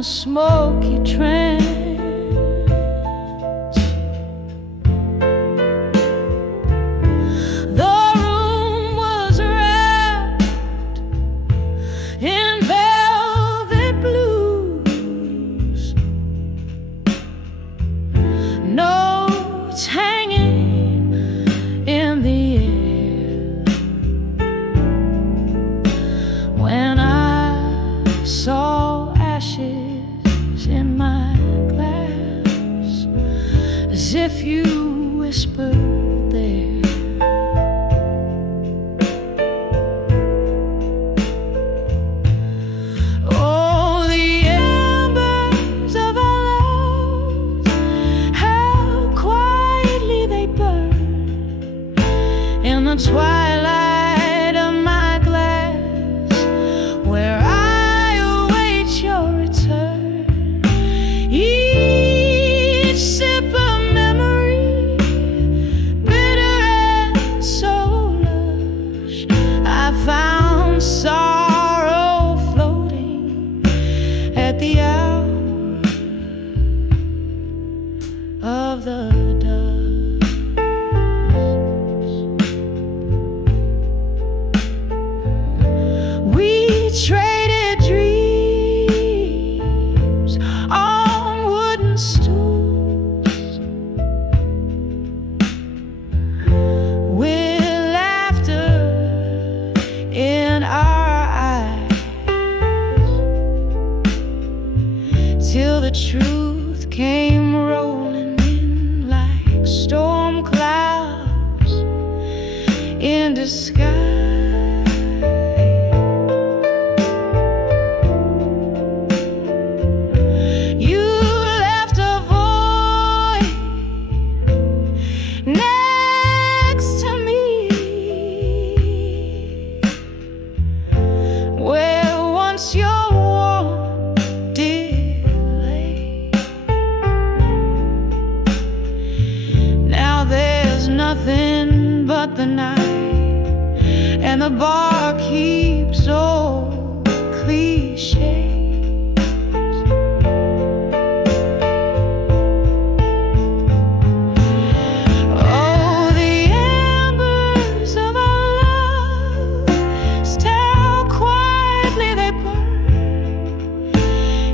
a smoky trance. The room was wrapped in velvet blues, notes hanging in the air. When I saw ashes in my glass, as if you whispered there, oh, the embers of our love, how quietly they burn in the twilight of my glass, where I await your return. Each sip of memory, bitter and so lush, I found sorrow floating at the hour of the dusk. We traded dreams on wooden stools, with laughter in our eyes, till the truth came rolling in like storm clouds in disguise. You left a void next to me, where once your warmth did lay. Now there's nothing but the night, and the bar keeps old cliches. Oh, the embers of our love, still quietly they burn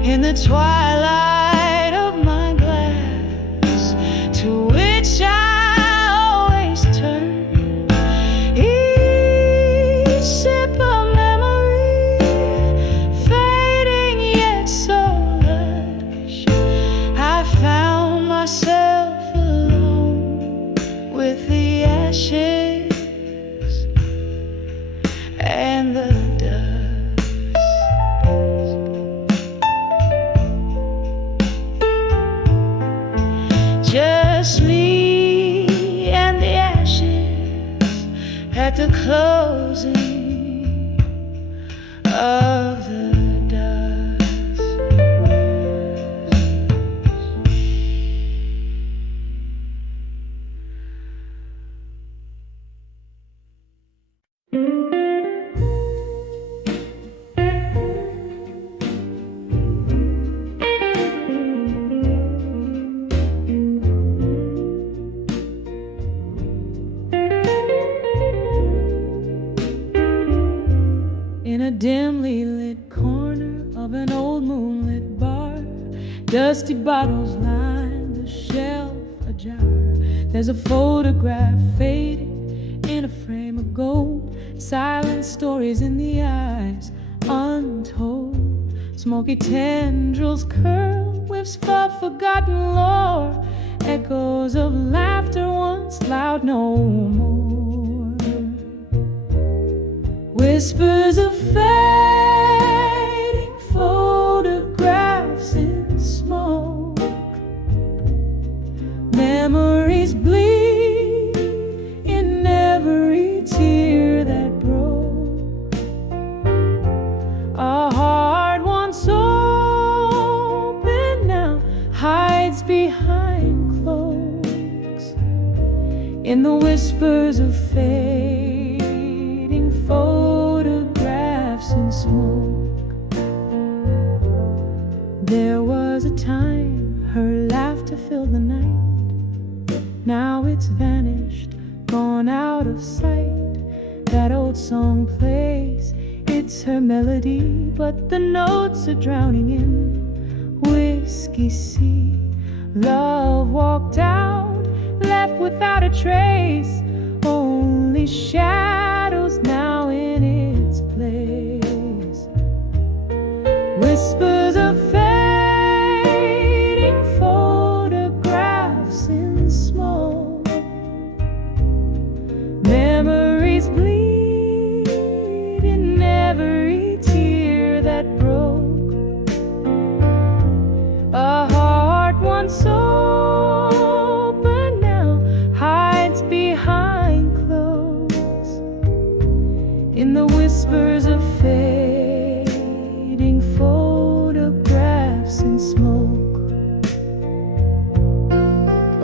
in the twilight of my glass, to which I always turn. Each sip of memory, fading yet so lush, I found myself alone with the ashes and the dust. Just me and the ashes at the closing of the dusk. In a dimly lit corner of an old moonlit bar, dusty bottles line the shelf ajar. There's a photograph fading in a frame of gold, silent stories in the eyes untold. Smoky tendrils curl, whiffs of forgotten lore, echoes of laughter once loud no more. Whispers of fading photographs in smoke, memories bleed in every tear that broke. A heart once open now hides behind cloaks, in the whispers of fading photographs in smoke. There was a time her laughter filled the night. Now it's vanished, gone out of sight. That old song plays, it's her melody, but the notes are drowning in whiskey sea. Love walked out, left without a trace, only shadows now in its place. Whispers of fading photographs in smoke. Memories bleed in every tear that broke. A heart once open now hides behind clothes. In the whispers of fading photographs in smoke.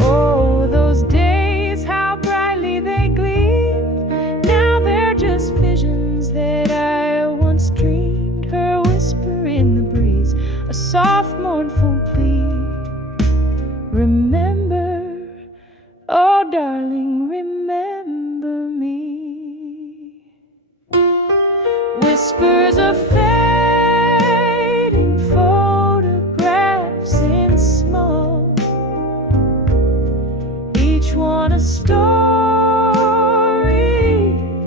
Oh, those days, how brightly they gleamed. Now they're just visions that I once dreamed. Her whisper in the breeze, a soft mournful plea. Remember, oh darling, remember me. Whispers of fading photographs in smoke, each one a story,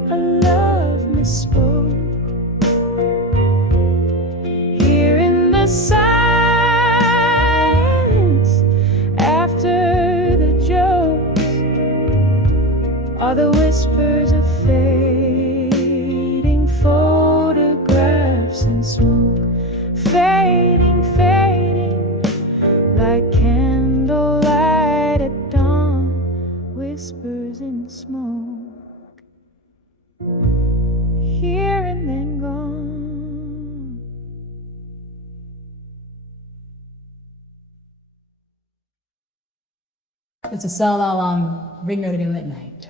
a love misspoke. Here in the silence, after the jokes, are the whispers of fading photographs in smoke. Fading, fading, like candlelight at dawn. Whispers in smoke, here and then gone. It's a solo on Ringnoted in Midnight.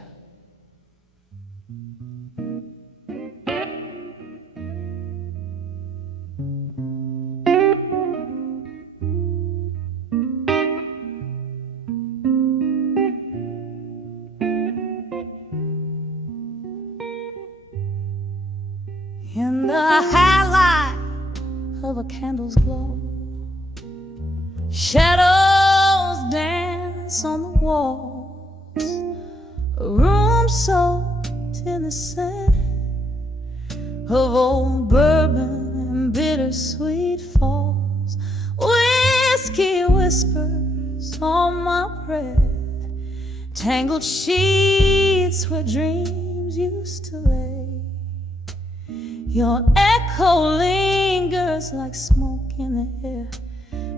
In the highlight of a candle's glow, shadows dance on the walls. A room soaked in the scent of old bourbon and bittersweet falls. Whiskey whispers on my breath, tangled sheets where dreams used to lay. Your echo lingers like smoke in the air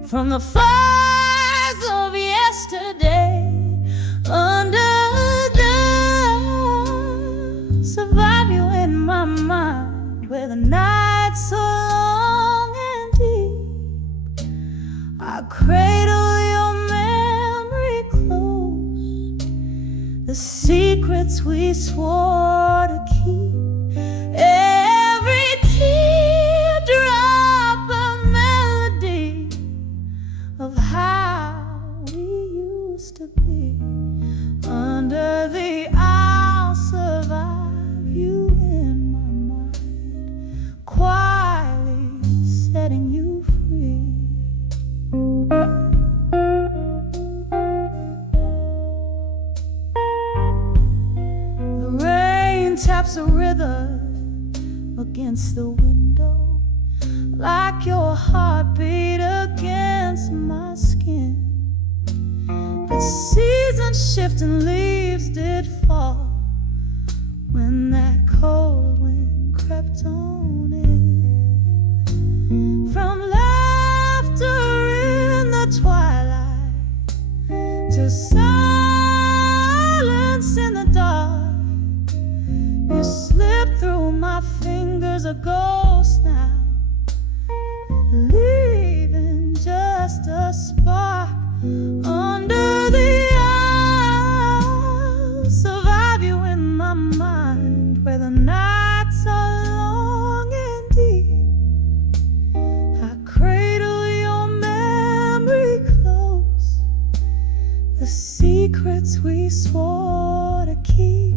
from the fires of yesterday. Under the survive you in my mind, where the night's so long and deep. I cradle your memory close, the secrets we swore to keep. Every teardrop a melody of how we used to be. Under the I'll survive you in my mind, quietly setting you free. The rain taps a rhythm against the window, like your heartbeat against my skin. But seasons shift and leaves did fall when that cold wind crept on in. From laughter in the twilight to silence in the dark, you slip through my fingers, a ghost now, leaving just a spark. Under the eyes of secrets we swore to keep.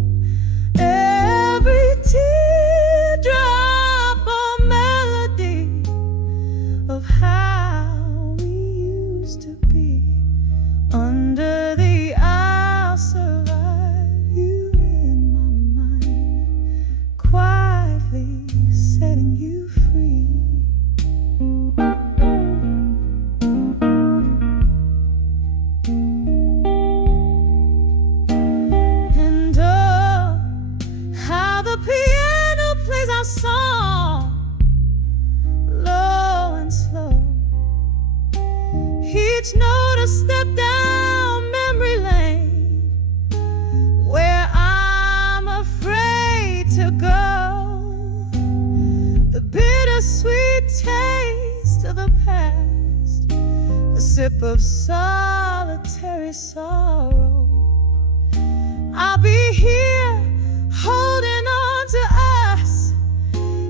Every teardrop or melody of how we used to be. Under the I'll survive you in my mind, quietly setting you free. And oh, how the piano plays our song, low and slow. Each note a step down memory lane, where I'm afraid to go. The bittersweet taste of the past, the sip of solitary sorrow. I'll be here holding on to us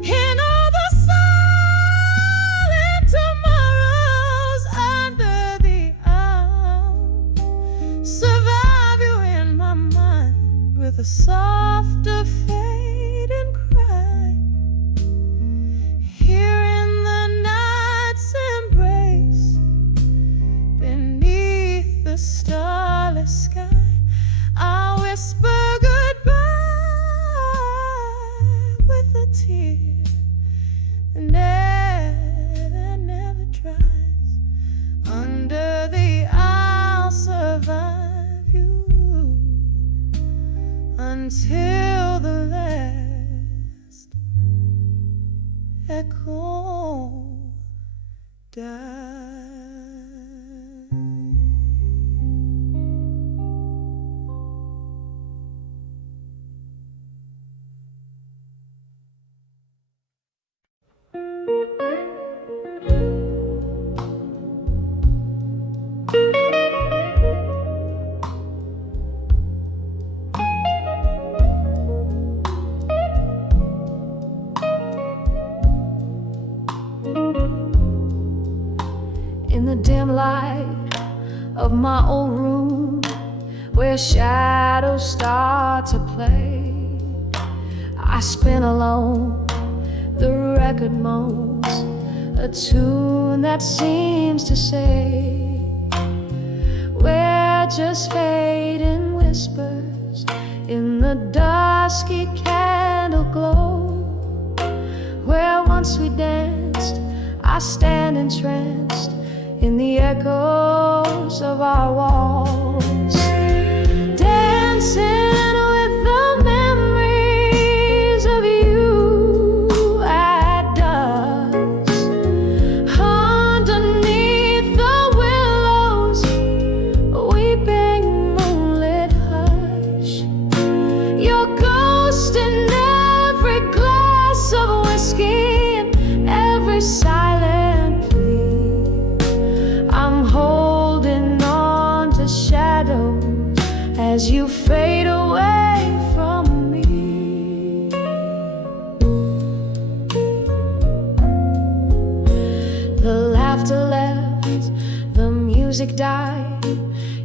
in all the silent tomorrows. Under the I'll survive you in my mind, with a softer fading cry. Here in the night's embrace, beneath the starless sky, I'll whisper goodbye with a tear that never dries. Under the I'll survive you until the last echo dies. In the dim light of my old room, where shadows start to play, I spin alone, the record moans a tune that seems to say, we're just fading whispers in the dusky candle glow. Where once we danced, I stand entranced in the echoes of our walls, dancing with the memories of you at dusk. Underneath the willows, weeping moonlit hush, your ghost in every glass of whiskey and every silent plea. I'm holding on to shadows as you fade away from me. The laughter left, the music died,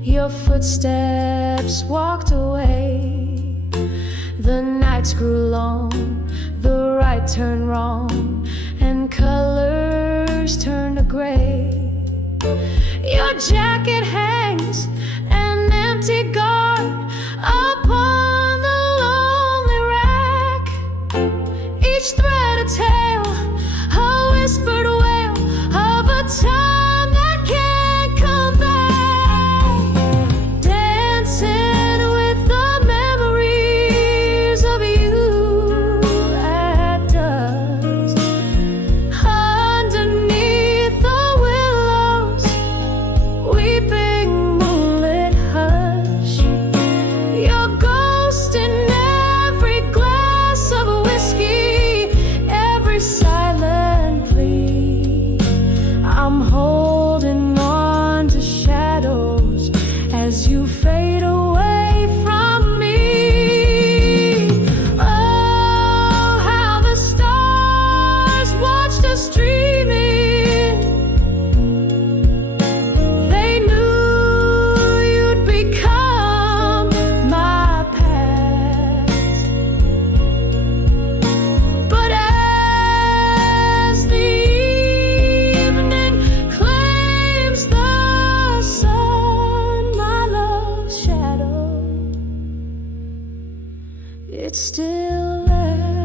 your footsteps walked away. The nights grew long, the right turned wrong, and colors turned to gray. Your jacket hangs an empty guard upon the lonely rack, each thread a tale, a whispered wail of a time that can't come back. Dancing with the memories of you at dusk. Underneath the willows, weeping it still lasts.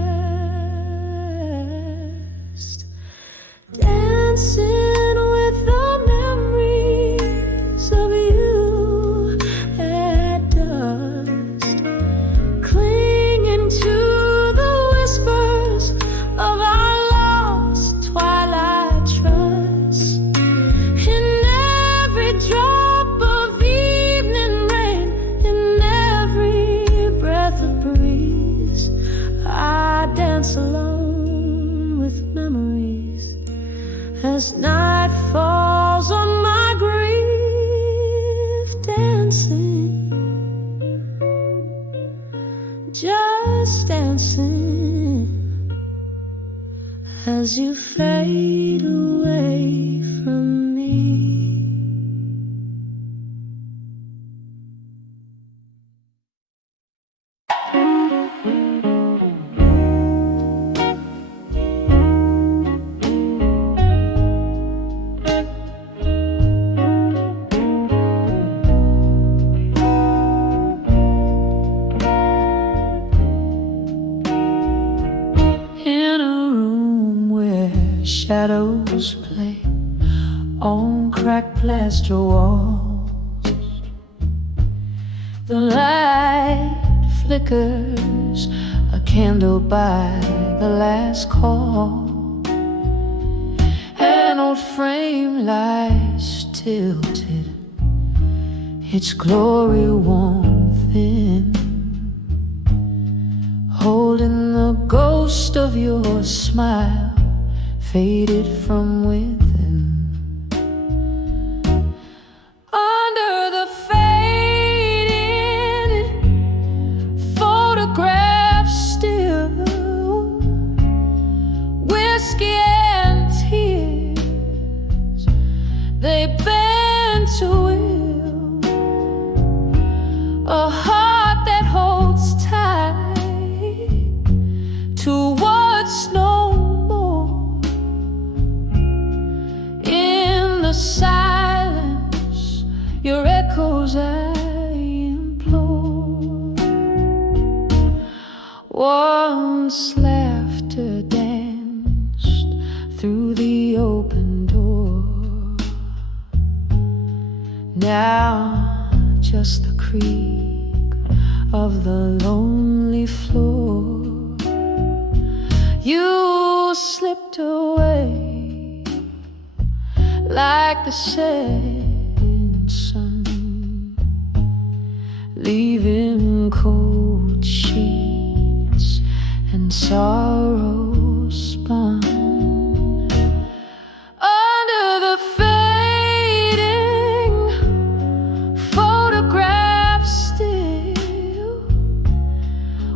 Dancing with the memories of you at dusk, clinging to the whispers of our lost twilight trust. In every drop of evening rain, in every breath of breeze, I dance alone with memories as night falls on my grief. Dancing, just dancing, as you fade away from me. In a room where shadows play on cracked plaster walls, the light flickers, a candle by the last call. An old frame lies tilted, its glory worn thin, holding the ghost of your smile, faded from within. Under the faded photograph still, whiskey and tears, they bend to will, a heart that holds tight to what's no more. In the silence, your echoes I implore. Once laughter danced through the open door, now just the creak of the lonely floor. You slipped away like the setting sun, leaving cold sheets and sorrow spun. Under the fading photograph still,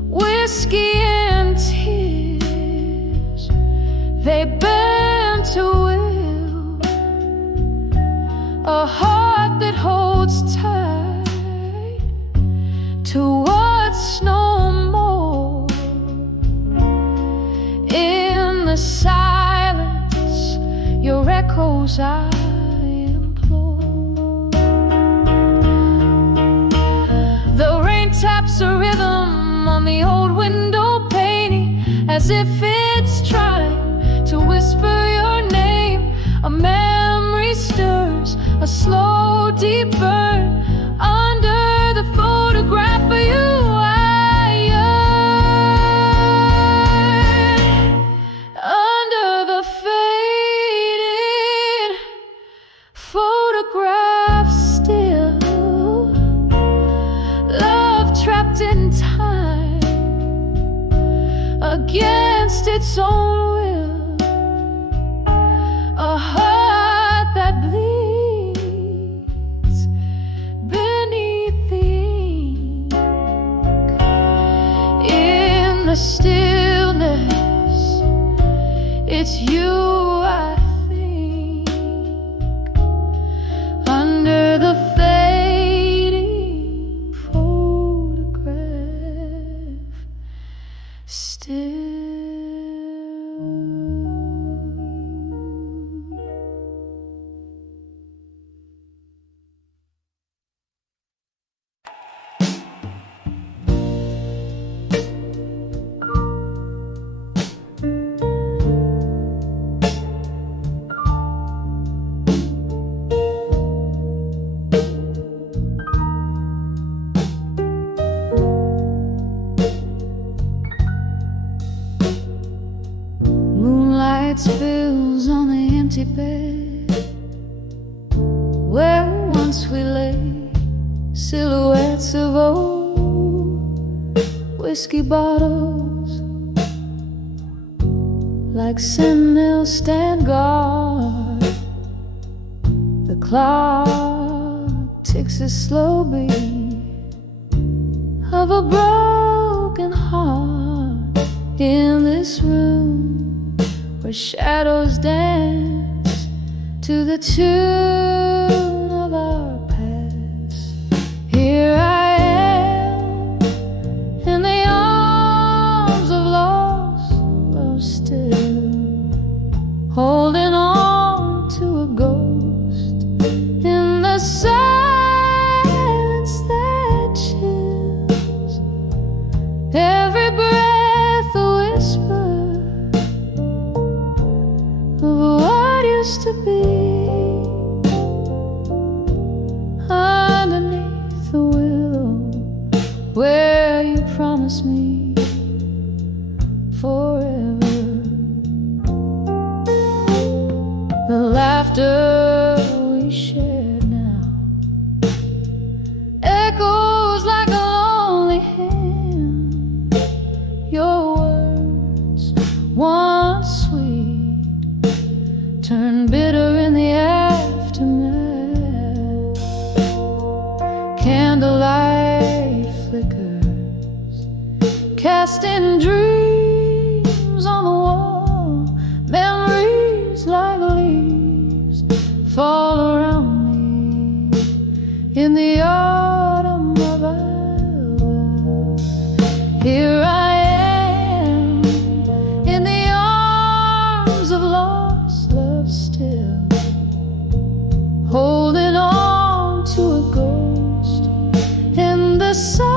whiskey and tears, they bend to will, a heart that holds tight to what's no more. In the silence, your echoes I implore. The rain taps a rhythm on the old window painting, as if it's trying to whisper your name. A memory stirs, a slow deep burn. Under the photograph of you I yearn. Under the faded photograph still, love trapped in time, against its own will, a heart that bleeds beneath the ink. In the stillness, it's you I think. Under the fading photograph still. where once we lay, silhouettes of old whiskey bottles, like sentinels stand guard. The clock ticks a slow beat of a broken heart in this room where shadows dance to the tune of our past. Here I am in the arms of lost love, still holding on to a ghost in the silence that chills. Every breath a whisper of what used to be. Underneath the willow where you promised me forever. The laughter we shared now echoes like a lonely hymn. Your words, once sweet, turn bitter in the aftermath. Candlelight flickers, casting dreams on the wall. Memories like leaves fall around me in the autumn of our love. Here I am in the arms of lost love, still holding on to a ghost in the silence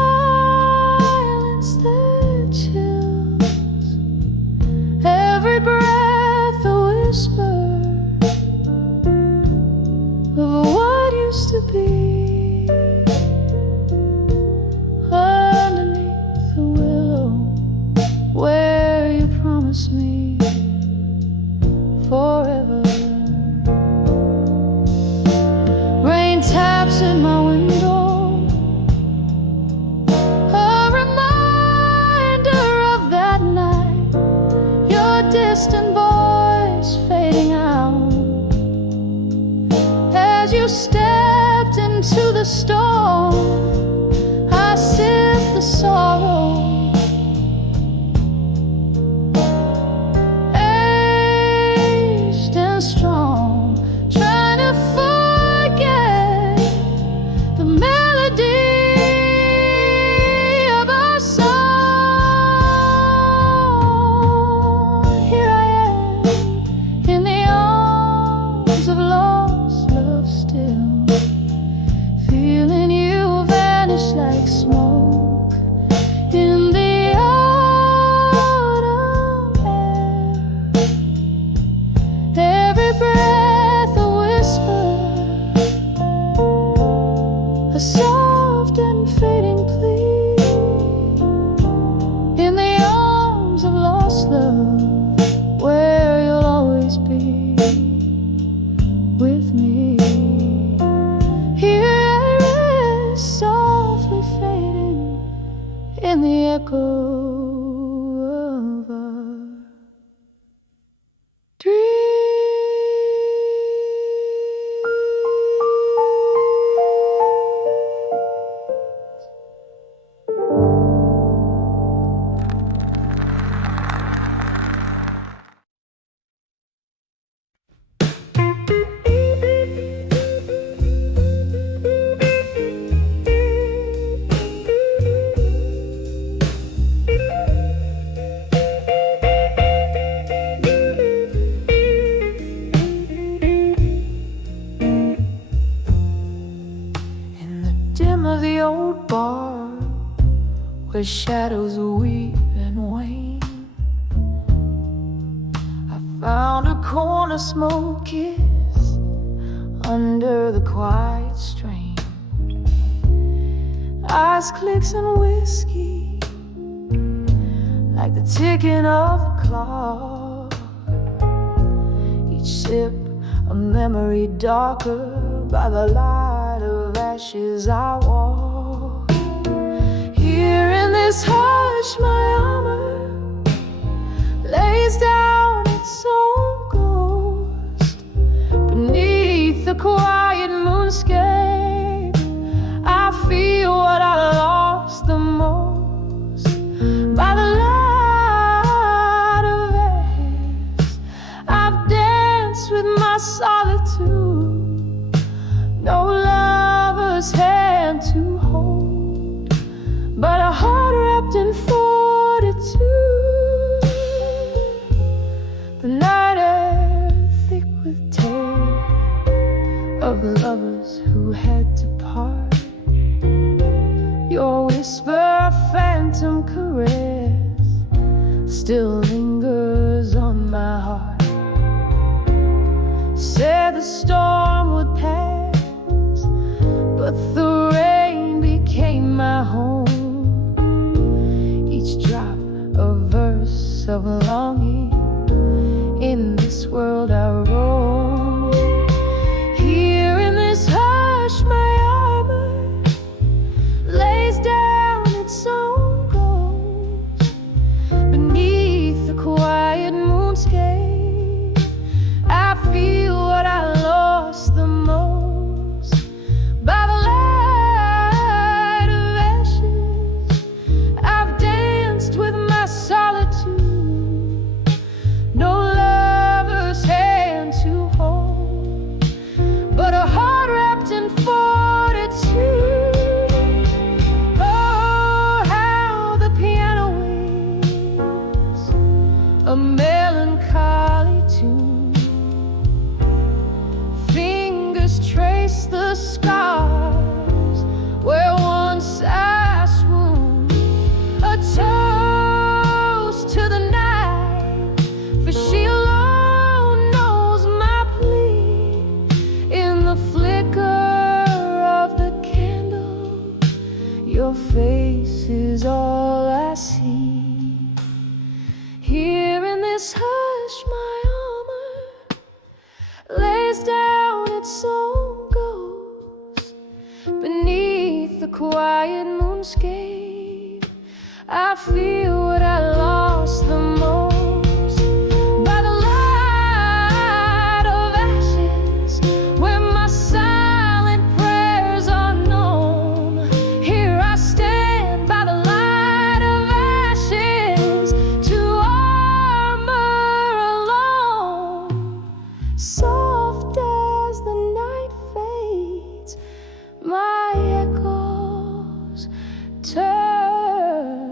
that chills. Every breath a whisper of what used to be. Underneath the willow where you promised me forever. Rain taps at my window, a reminder of that night. Your distant voice fading out as you stepped into the storm. I sip the sorrow, aged and strong, trying to forget the melody of our song. Here I am in the arms of lost love, still feeling you vanish like smoke in the autumn air. Every breath a whisper, a soft and fading plea in the arms of lost love, where you'll always be with me. Here I rest, softly fading in the echo of our dream. In the dim of the old bar where shadows weep and wane, I found a corner smoky under the quiet strain. Eyes clicks and whiskey, like the ticking of a clock. Each sip a memory darker by the light of ashes I walk. Here in this hush my armor lays down its own ghost. Beneath the quiet moonscape I feel what I lost the most. By the light of ashes I've danced with my solitude. No lover's hand to hold, but a heart wrapped in fortitude. The night air thick with tales of lovers who had to part. Your whisper, a phantom caress, still lingers on my heart. Said the storm would pass, but the rain became my home. Each drop a verse of longing. In this world I roam. Here in this hush my armor lays down its own ghost. Beneath the quiet moonscape I feel what I lost the most. By the light of ashes I've danced with my solitude. No lover's hand to hold, but a heart wrapped in fortitude. Oh, how the piano waves a melancholy tune. Fingers trace the scars where once I swooned. A toast to the night, for she alone knows my plea. In the flicker of the candle, your face is all I see. Here in this hush my armor lays down its own ghost. Beneath the quiet moonscape I feel what I lost the most. By the light of ashes where my silent prayers are known. Here I stand by the light of ashes to armor alone. Soft as the night fades, my echoes turn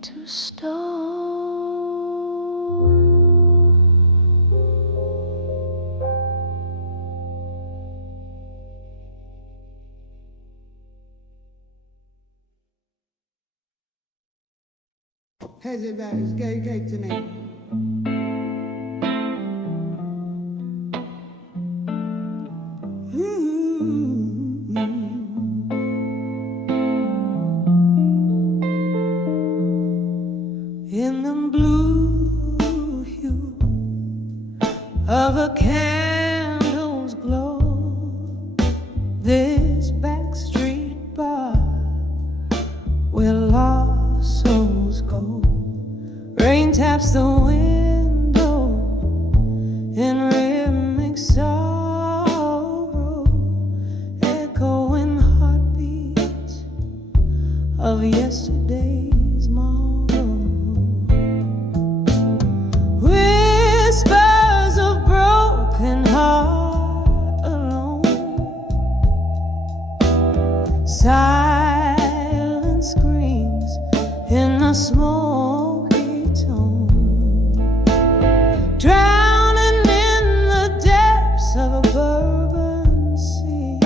to stone. Has it back, it's gay cake to me. In the blue hue of a candle's glow, this backstreet bar where lost souls go. Rain taps the window in rhythmic sorrow, echoing heartbeats of yesterday's morrow. Whispers of broken heart alone, silent screams in the smoky tone, drowning in the depths of a bourbon sea,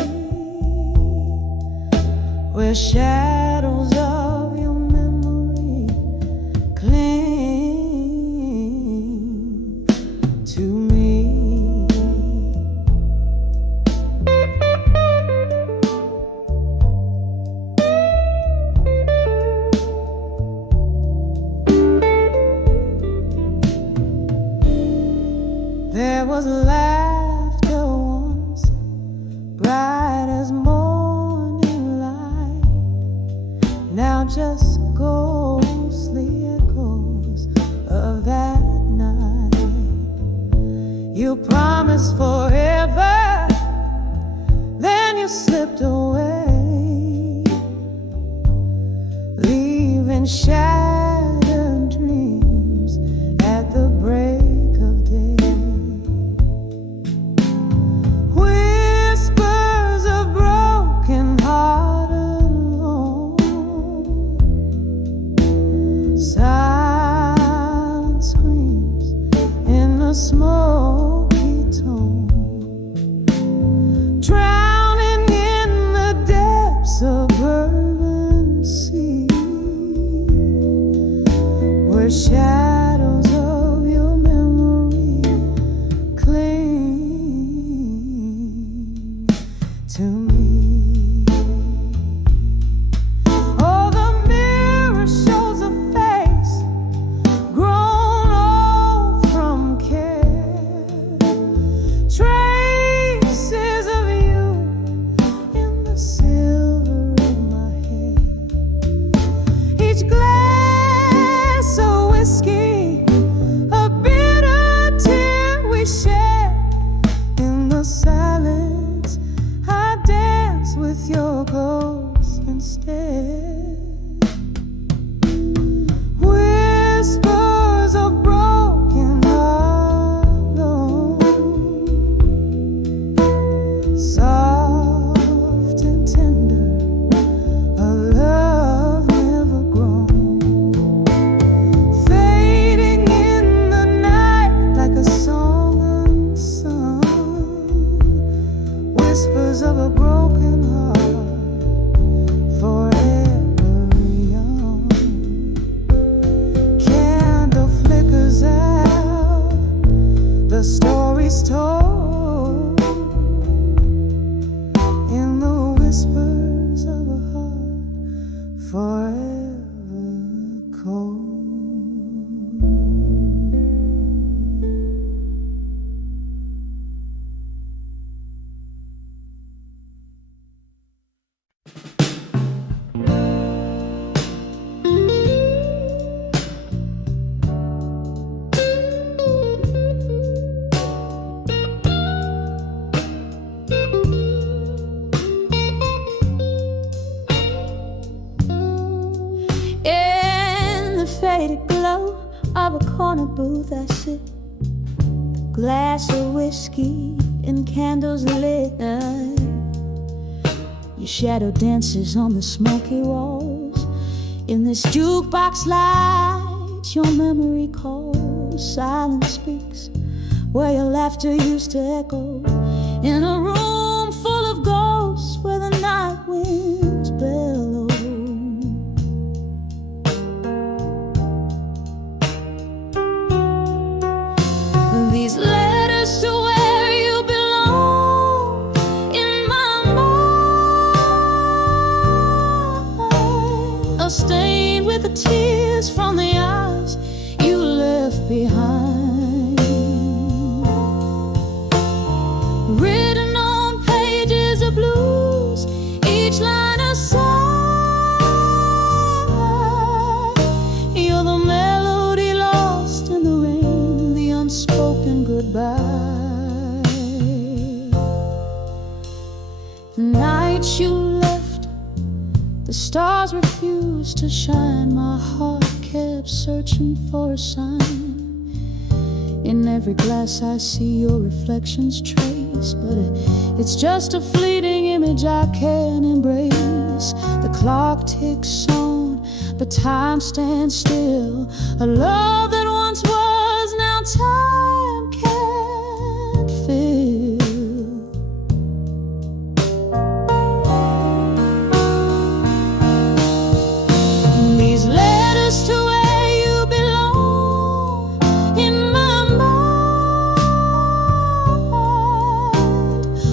where shadows of your memory cling to me. There was laughter once bright as morning light. Now just ghostly echoes of that night. You promised forever, then you slipped away, leaving shattered dreams at the break of day. Whispers of broken heart alone, silent screams in the smoky tone, drowning in the depths of urban sea, where shadows of your memory cling to me. Oh, the mirror shows a face grown old from care, traces of you in the silver of my hair. Each glass of whiskey, a bitter tear we share. In the silence, I dance with your ghost instead. Whispers of broken hollow, soft and tender, a love never grown, fading in the night like a song unsung. Whispers of a broken heart, forever young. Candle flickers out, the story's told in the whispers of a heart, forever cold. In the faded glow of a corner booth, I sit, glass of whiskey and candles lit. Your shadow dances on the smoky walls. In this jukebox light, your memory calls. Silence speaks where your laughter used to echo. In a room full of ghosts where the night winds bellow. These letters to where you belong in my mind are stained with the tears from the eyes you left behind, written on pages of blues, each line a sigh. You're the melody lost in the rain, the unspoken goodbye. The night you left, the stars refused to shine. My heart kept searching for a sign. In every glass I see your reflections trace, but it's just a fleeting image I can't embrace. The clock ticks on, but time stands still. A love that once was, now time can't fill. These letters to where you belong in my mind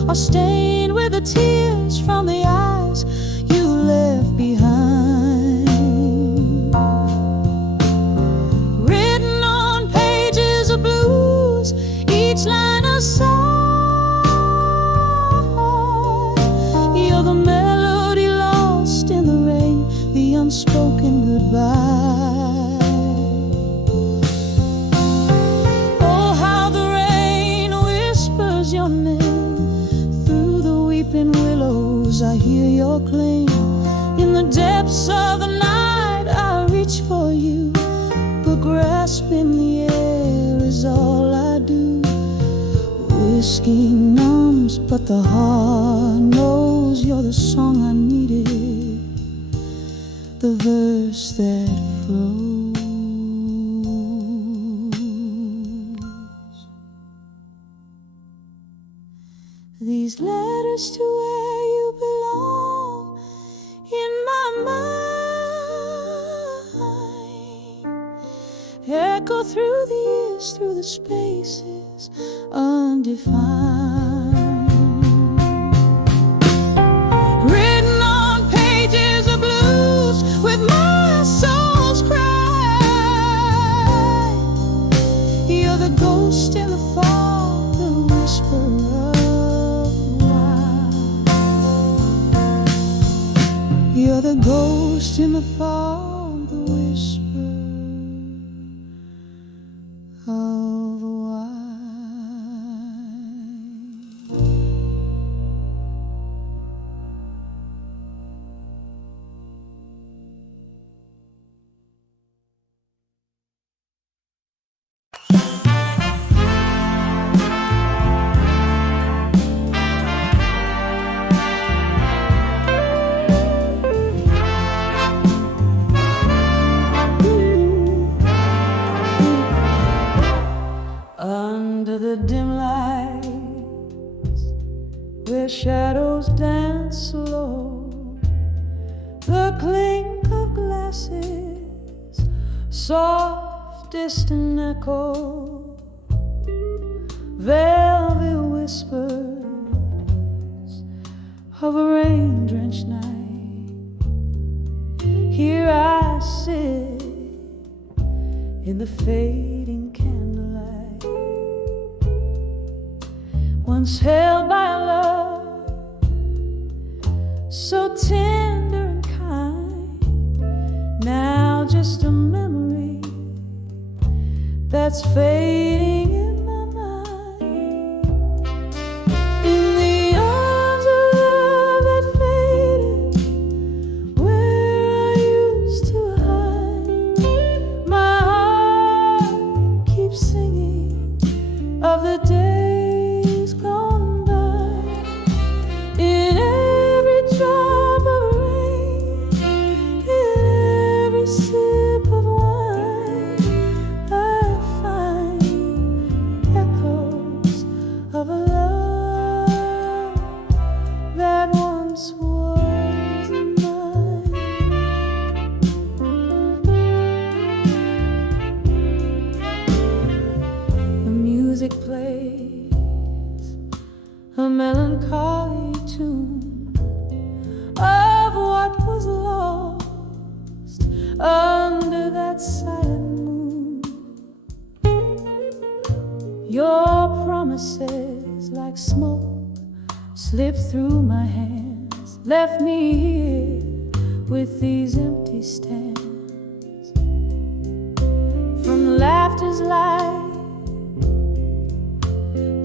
are stained with the tears from the eyes you left behind, written on pages of blues, each line a sigh. echoes, I hear your claim. In the depths of the night, I reach for you, but grasping the air is all I do. Whiskey numbs, but the heart knows you're the song I needed, the verse that froze. These letters to where you belong in my mind echo through the years, through the spaces undefined, written on pages of blues with my soul's cry. You're the ghost in the fog, the whisperer. You're the ghost in the fog, the whisper of why. Under the dim lights, where shadows dance slow, the clink of glasses, soft distant echo, velvet whispers of a rain-drenched night. Here I sit in the fading candlelight, once held by a love so tender and kind, now just a memory that's fading in my mind. In the arms of love that faded, where I used to hide, my heart keeps singing of the days gone by. In every drop of rain, in every sip of wine, I find echoes of a love that once was mine. The music plays a melancholy tune of what was lost under that silent moon. Your promises like smoke slipped through my hands, left me here with these empty stands. From laughter's light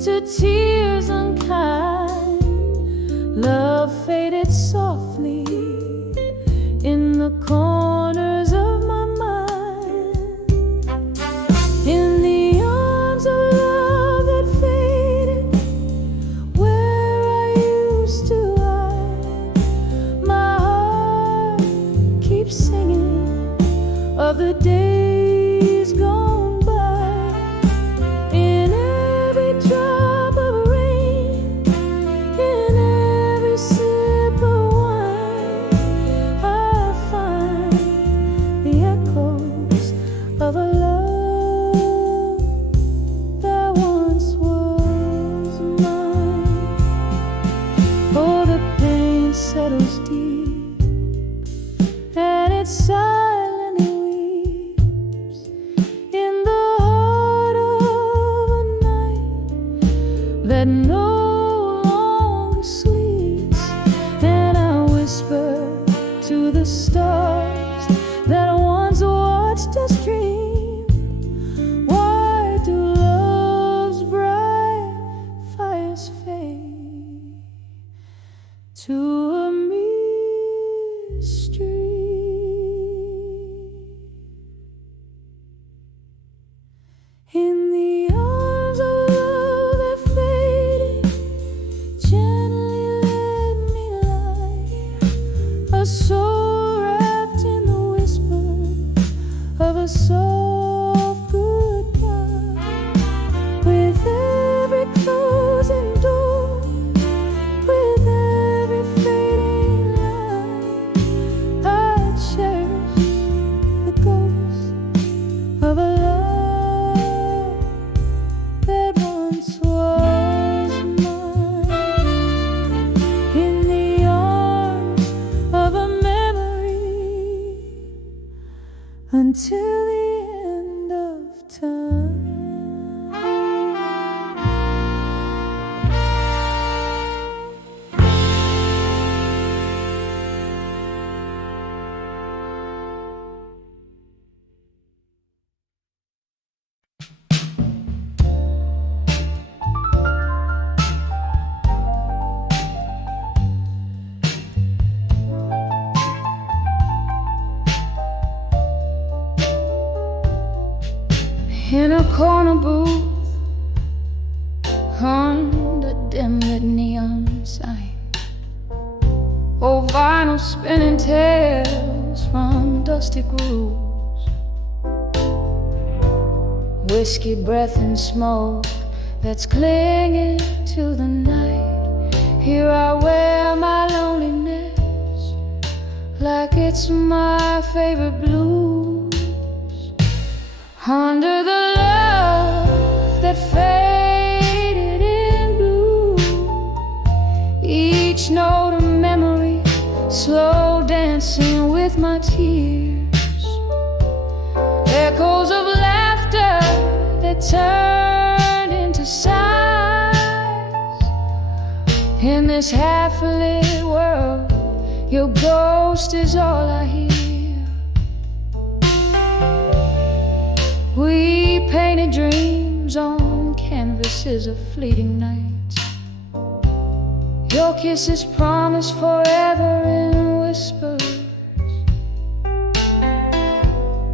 to tears unkind, love faded softly in the corners of my mind. In the arms of love that faded, where I used to hide, my heart keeps singing of the days gone by. In every drop of rain, in every sip of wine, I find the echoes of a love that once was mine. Oh, the pain settles deep, and it silently weeps in the heart of a night that no longer sleeps. Then I whisper to the stars that once watched us dream, why do love's bright fires fade to a mystery. In the arms of love that faded, gently let me lie, a soul wrapped in the whisper of a soft goodbye. With every closing door, with every fading light, I cherish the ghost of a love that once was mine. In the arms of a memory, until the end of time. In a corner booth, under dim-lit neon sign, old vinyl spinning tales from dusty grooves, whiskey breath and smoke that's clinging to the night. Here I wear my loneliness like it's my favorite blues. Under the love that faded in blue, each note of memory slow dancing with my tears, echoes of laughter that turned into sighs. In this half-lit world, your ghost is all I hear. We painted dreams on canvases of fleeting nights. Your kisses promised forever in whispers,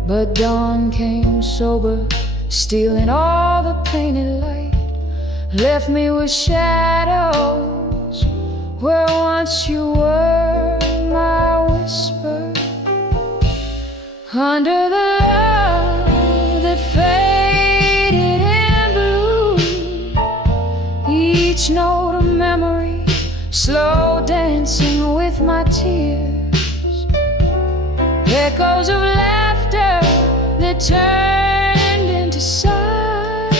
but dawn came sober, stealing all the painted light, left me with shadows where once you were my whisper. Under the love that faded in blue, each note of memory slow dancing with my tears, echoes of laughter that turned into sighs.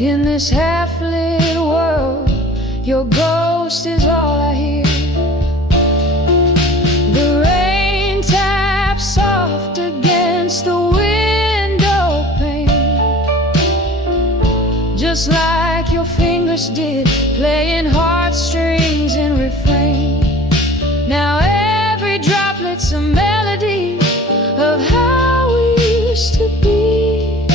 In this half-lit world, your ghost is all I hear. The rain taps soft against the window pane, just like your fingers did, playing heartstrings in refrain. Now every droplet's a melody of how we used to be.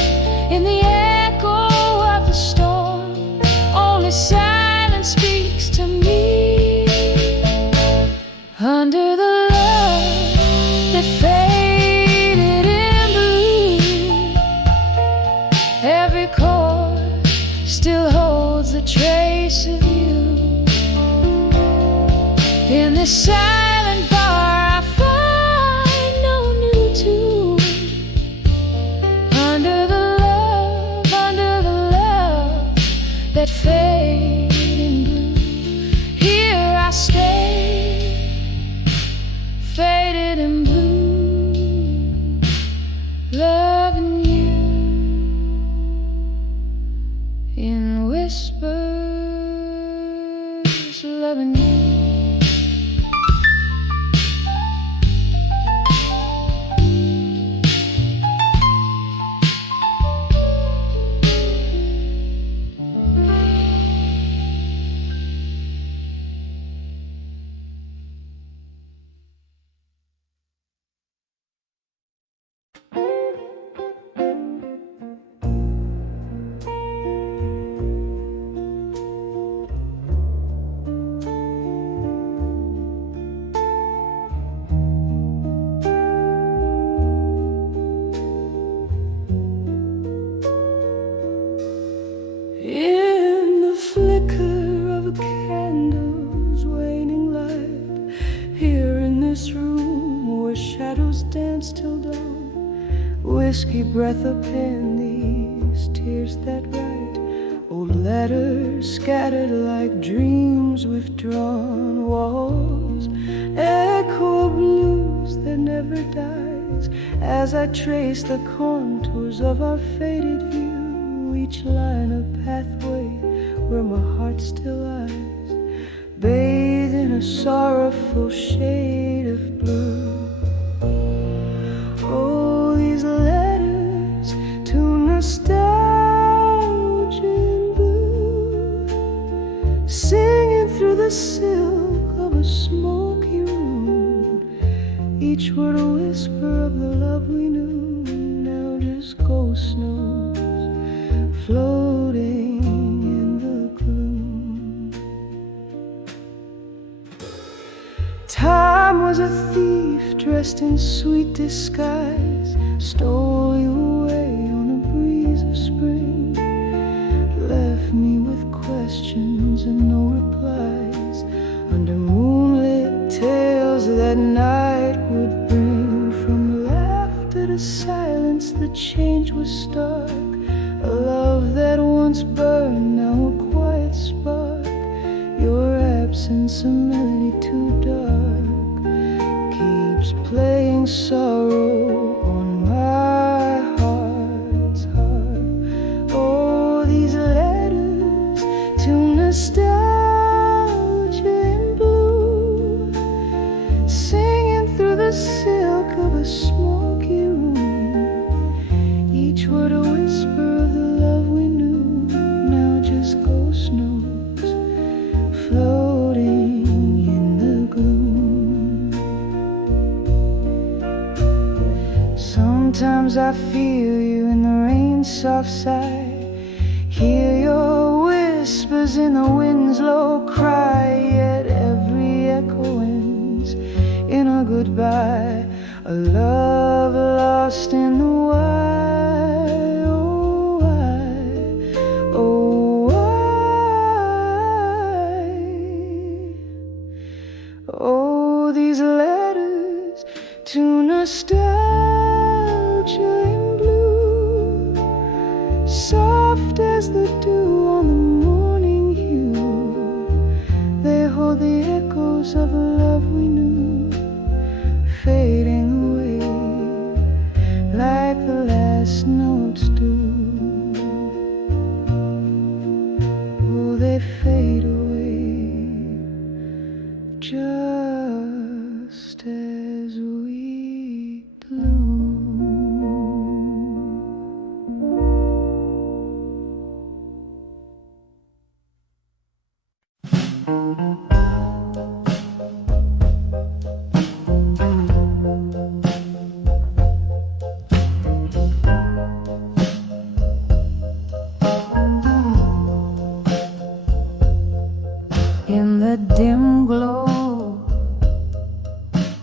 In the echo of the storm, only silence speaks to me. Under the love that faded in blue, every chord still holds the trace of you. In this silent bar I find no new tune. Under the love that faded in blue, here I stay, faded in blue, loving you in whispers, loving you. whiskey breath a pen, these tears that write old letters scattered like dreams withdrawn, walls echo of blues that never dies as I trace the contours of our faded view, each line a pathway where my heart still lies, bathed in a sorrowful shade of blue. Oh, these letters to nostalgia and blue, singing through the silk of a smoky room, each word a whisper of the love we knew, now just ghost notes floating in the gloom. Time was a thief dressed in sweet disguise, stole you away on a breeze of spring, left me with questions and no replies, under moonlit tales that night would bring. From laughter to silence the change was stark, a love that once burned, now a quiet spark, your absence a melody too dark, keeps playing sorrow on my heart's harp. Oh, these letters to nostalgia and blue, singing through the silk of a smoky room, each word a whisper of the love we knew, now just ghost notes floating in the gloom. Sometimes I feel you in the rain's soft sigh, hear your whispers in the wind's low cry, yet every echo ends in a goodbye, a love lost in the why, oh why, oh why. Oh, these letters to nostalgia and blue, soft as the dew on the morning hue, they hold the echoes of a love we knew, fading away like the last notes do. Oh, they fade away just as we gloom. In the dim glow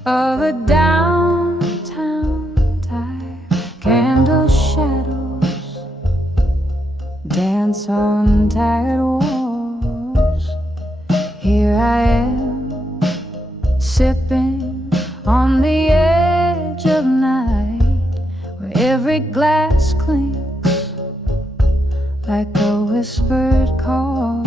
of a downtown dive, candle shadows dance on tired walls. Here I am, sipping on the edge of night, where every glass clinks like a whispered call.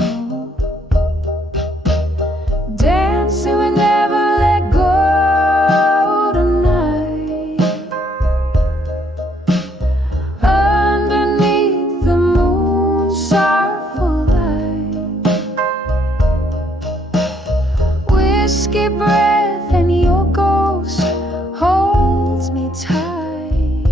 Dancing we never let go tonight, underneath the moon's sorrowful light. Whiskey breath and your ghost holds me tight,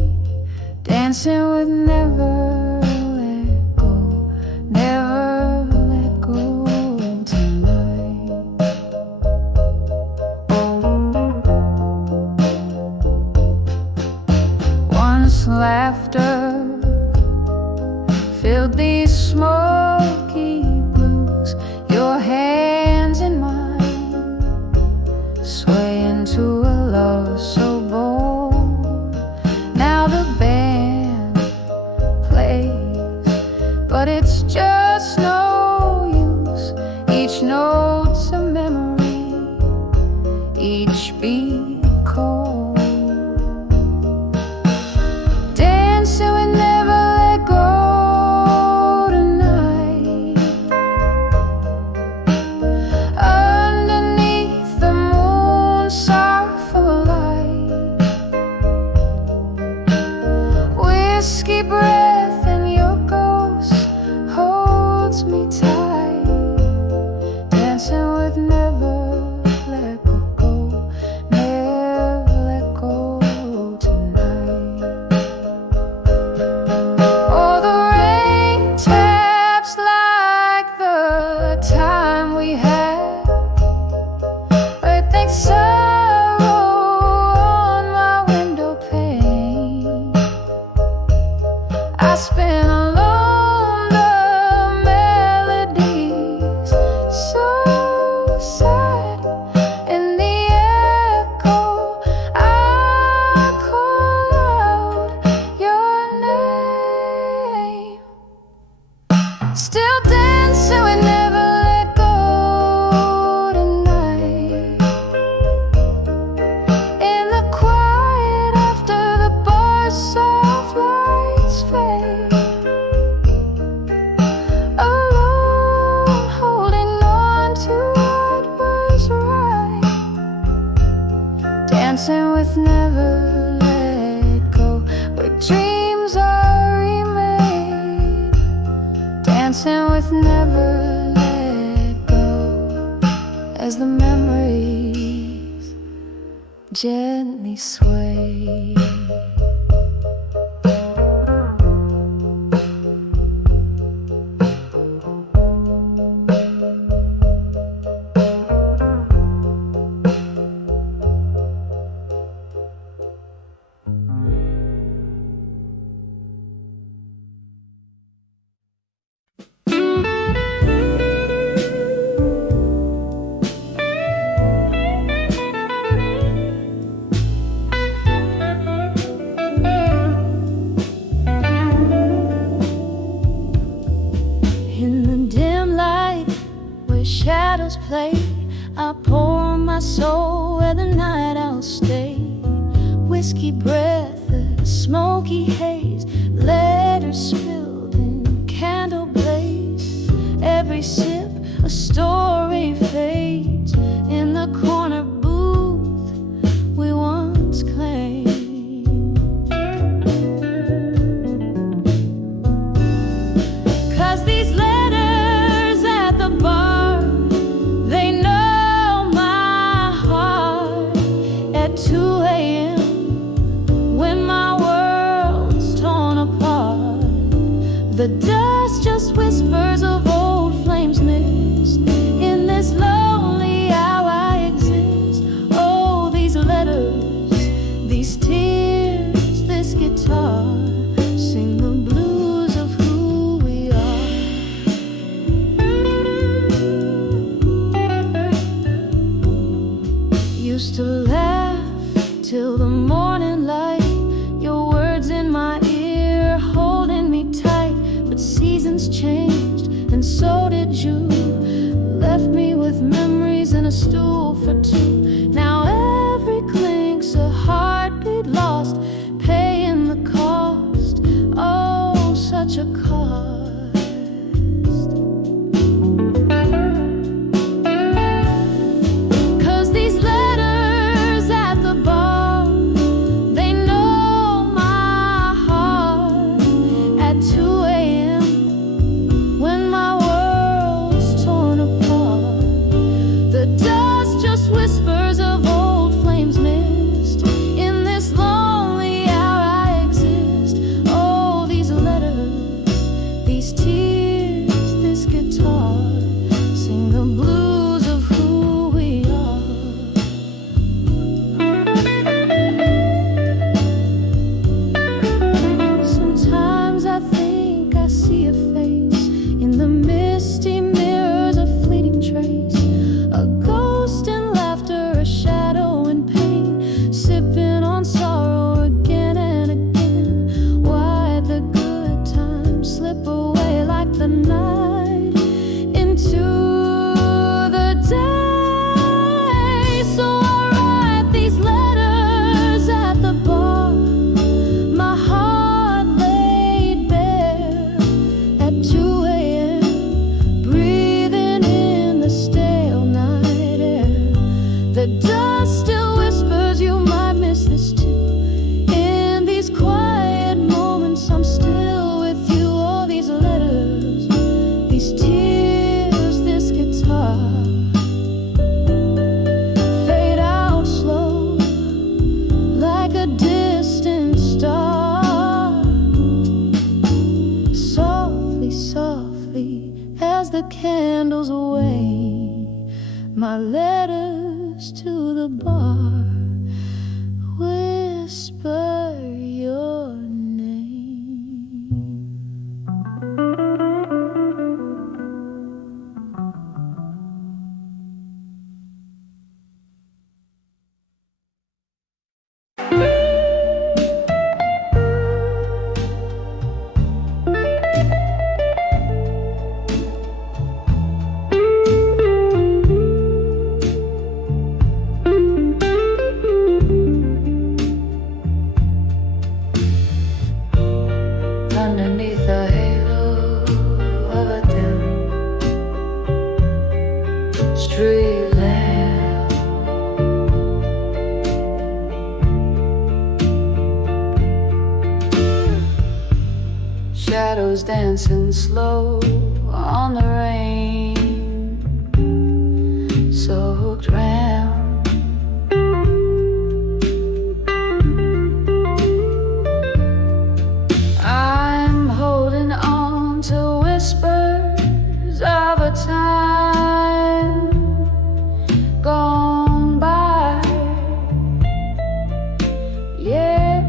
dancing with never let go, never let go tonight. Once laughter filled these smoky blues, your hands in mine, swaying to a love so bold. Now the band plays, but it's just no use. Each note's a memory, each beat cold. Dancing dancing with never let go, where dreams are remade. Dancing with never let go, as the memories gently sway. Shadows play, I pour my soul where the night I'll stay. Whiskey breath, a smoky haze, letters spilled in candle blaze. Every sip, a story fades in the corner booth we once claimed. 'Cause these letters at the bar, the dust just whispers of old flames missed. In this lonely hour I exist. Oh, these letters, these tears, this guitar sing the blues of who we are. Used to laugh till the morning light, your words in my ear holding me tight. Seasons changed, and so did you. Left me with memories and a stool for two. Now every clink's a heartbeat lost, paying the cost. Oh, such a cost. 'Cause these letters at the bar, they know my heart at 2 a.m. when my world's torn apart. The dust just whispers of old flames missed. In this lonely hour I exist. Oh, these letters, these tears, this guitar sing the blues of who we are. Sometimes I think I see a face in the misty mirrors, a fleeting trace, a ghost in laughter, a shadow in pain, sipping on sorrow again and again. Why'd the good times slip away like the night into the day? So I write these letters at the bar, my heart laid bare at 2 a.m., breathing in the stale night air. The dust still whispers you might miss this too. In these quiet moments I'm still with you. All these letters, these tears, this guitar fade out slow like a distant star. Softly, softly, as the candles wane, my letters to the bar whisper your name. shadows dancing slow on the rain, so drowned. I'm holding on to whispers of a time gone by. Yeah,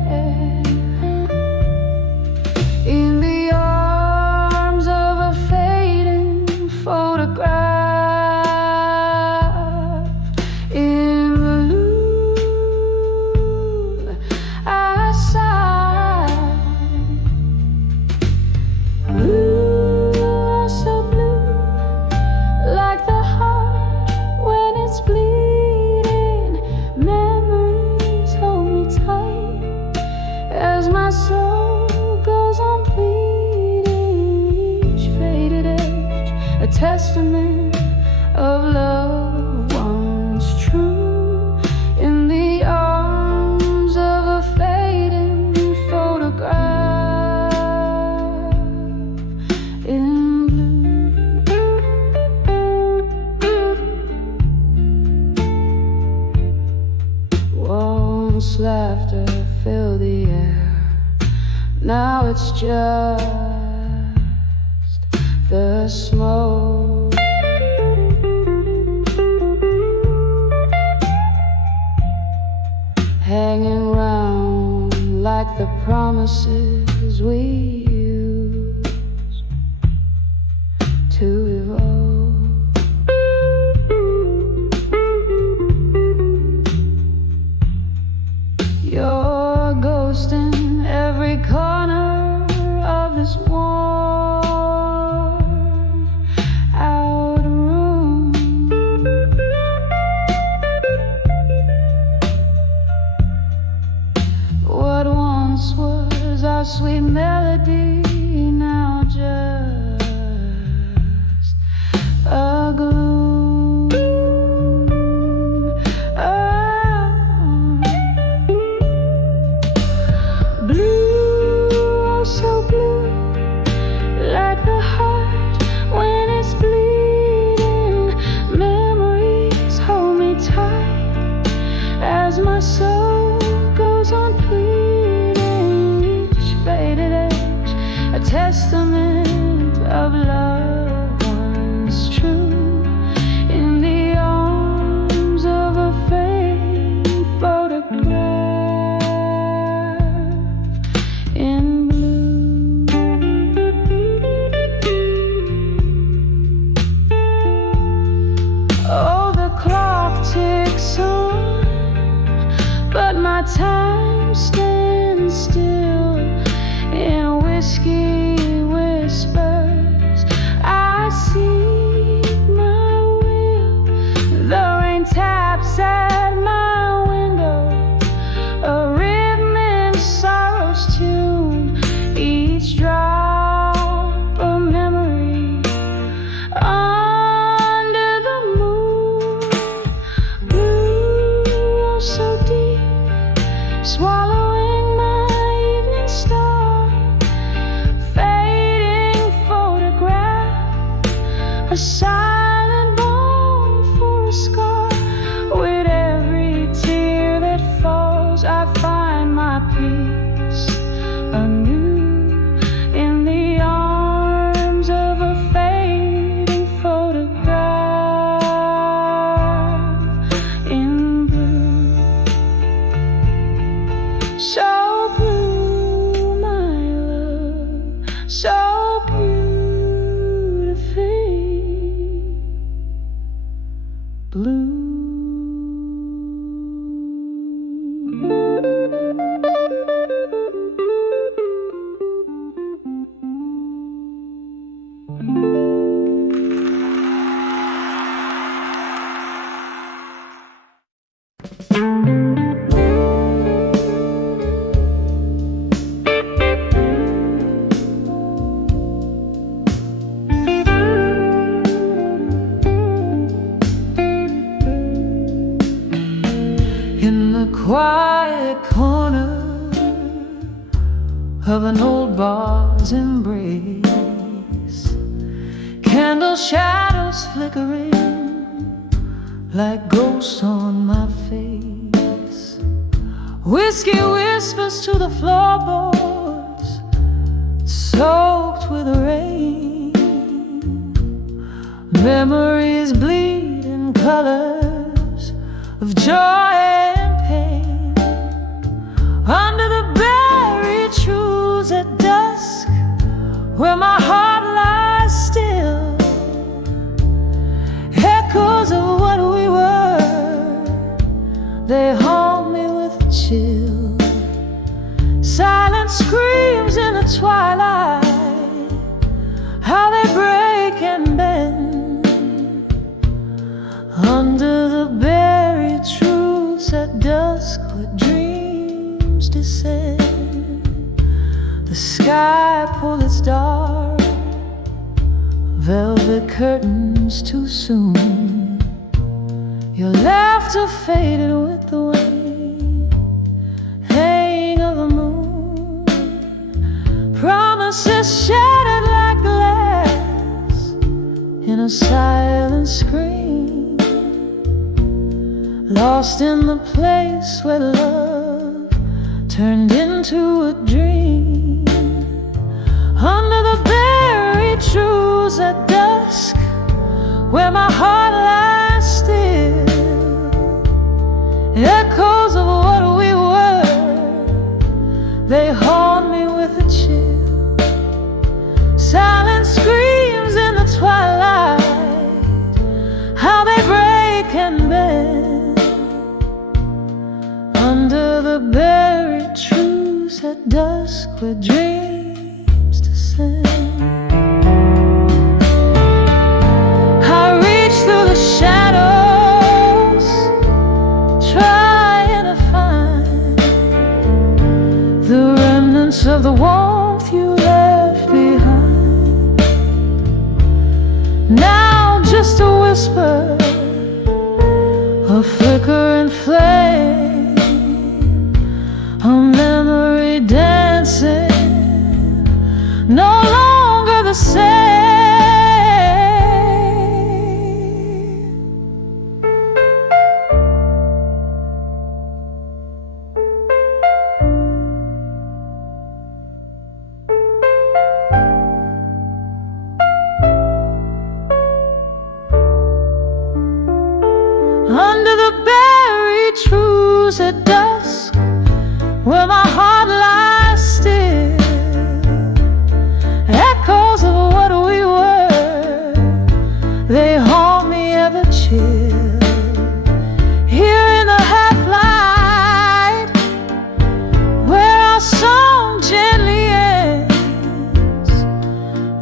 in the arms of a fading photograph, in blue I sigh. Blue, oh so blue, like the heart when it's bleeding. Memories hold me tight as my soul goes on bleeding. Each faded edge, a testament of love once true, in the arms of a fading photograph, in blue. Once laughter filled the air, now it's just the smoke. Hanging round like the promises we used to evolve. Your ghost in every corner of this warm out room. What once was our sweet melody, now just a gloom. Blue, oh so blue, like the heart when it's bleeding. Memories hold me tight as my soul goes on pleading. Each faded edge, a testament of love once true, in the arms of a fading photograph, in blue. Oh, the clock ticks on, but my time stands still. In whiskey whispers I seek my will. The rain taps at my window, a rhythm in sorrow's tune. Each drop a memory under the moon. Blue, oh so deep, swallowing my evening star. Fading photograph, a silent bone for a scar. With every tear that falls, I find my peace anew, in the arms of a fading photograph, in blue. So blue, my love, so beautifully blue. In the quiet corner of an old bar's embrace. Candle shadows flickering like ghosts on my face. Whiskey whispers to the floorboards, soaked with rain. Memories bleed in colors of joy and pain. Under the buried truths at dusk, where my heart lies still, echoes of what we were, they haunt me with a chill. Silent screams in the twilight, how they break and bend. Under the buried truths at dusk, where dreams descend. The sky pulled its dark velvet curtains too soon. Your laughter faded with the way, hang of the moon. Promises shattered like glass in a silent scream. Lost in the place where love turned into a dream. Under the buried truths at dusk, where my heart lies still, echoes of what we were, they haunt me with a chill. Silent screams in the twilight, how they break and bend. Under the buried truths at dusk, where dreams descend. I reach through the shadows, trying to find the remnants of the warmth you left behind. Now just a whisper, a flickering flame, a memory dancing, no longer the same. Under the buried truths at dusk, where my heart lies still, echoes of what we were, they haunt me ever chill. Here in the half light, where our song gently ends.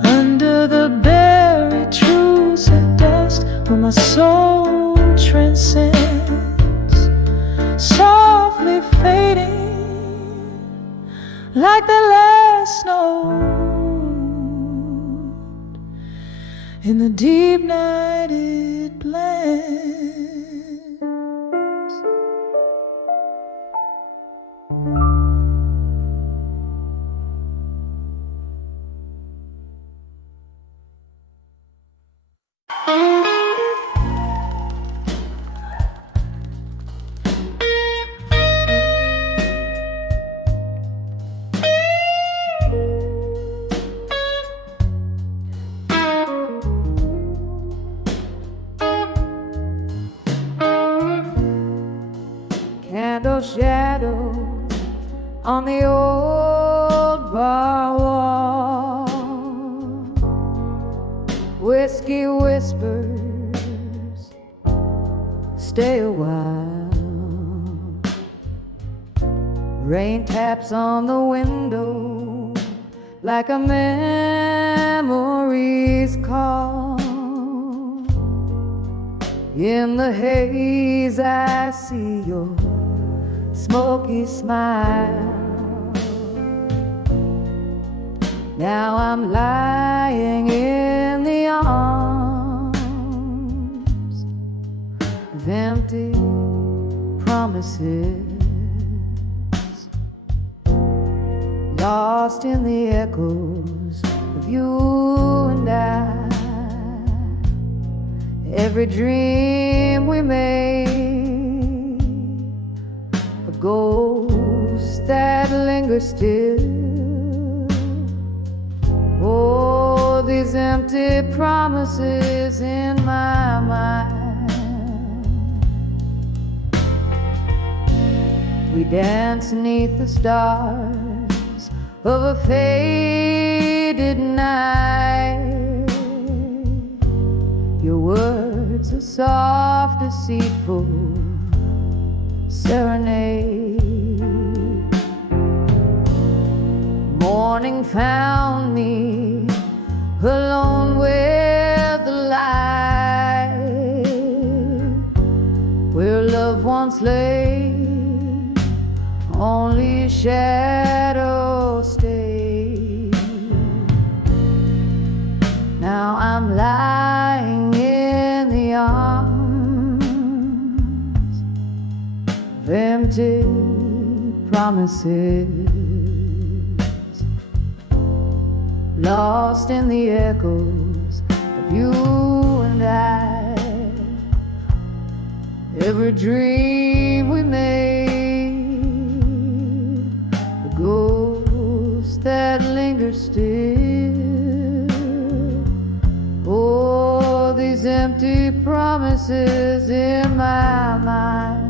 Under the buried truths at dusk, where my soul transcends, softly fading like the last note in the deep night it blends. Candle shadows on the old bar wall, whiskey whispers, stay a while. Rain taps on the window like a memory's call. In the haze I see your smoky smile. Now I'm lying in the arms of empty promises, lost lost in the echoes of you and I. Every dream we made, a ghost that lingers still. Oh, these empty promises in my mind. We dance beneath the stars of a faded night. Your words are soft, deceitful serenade. Morning found me alone with the light, where love once lay, only shadows stay. Now I'm lying in the arms of empty promises, lost in the echoes of you and I. Every dream we made, a ghost that lingers still. Oh, these empty promises in my mind.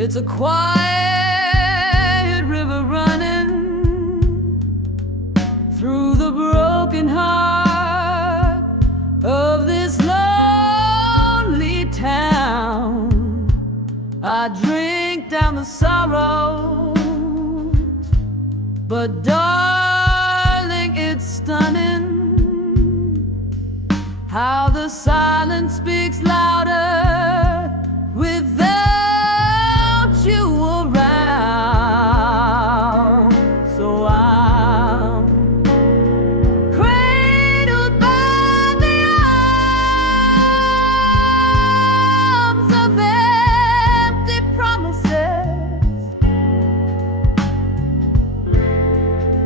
It's a quiet river running through the broken heart of this lonely town. I drink down the sorrow, but darling, it's stunning how the silence speaks louder without you around. So I'm cradled by the arms of empty promises,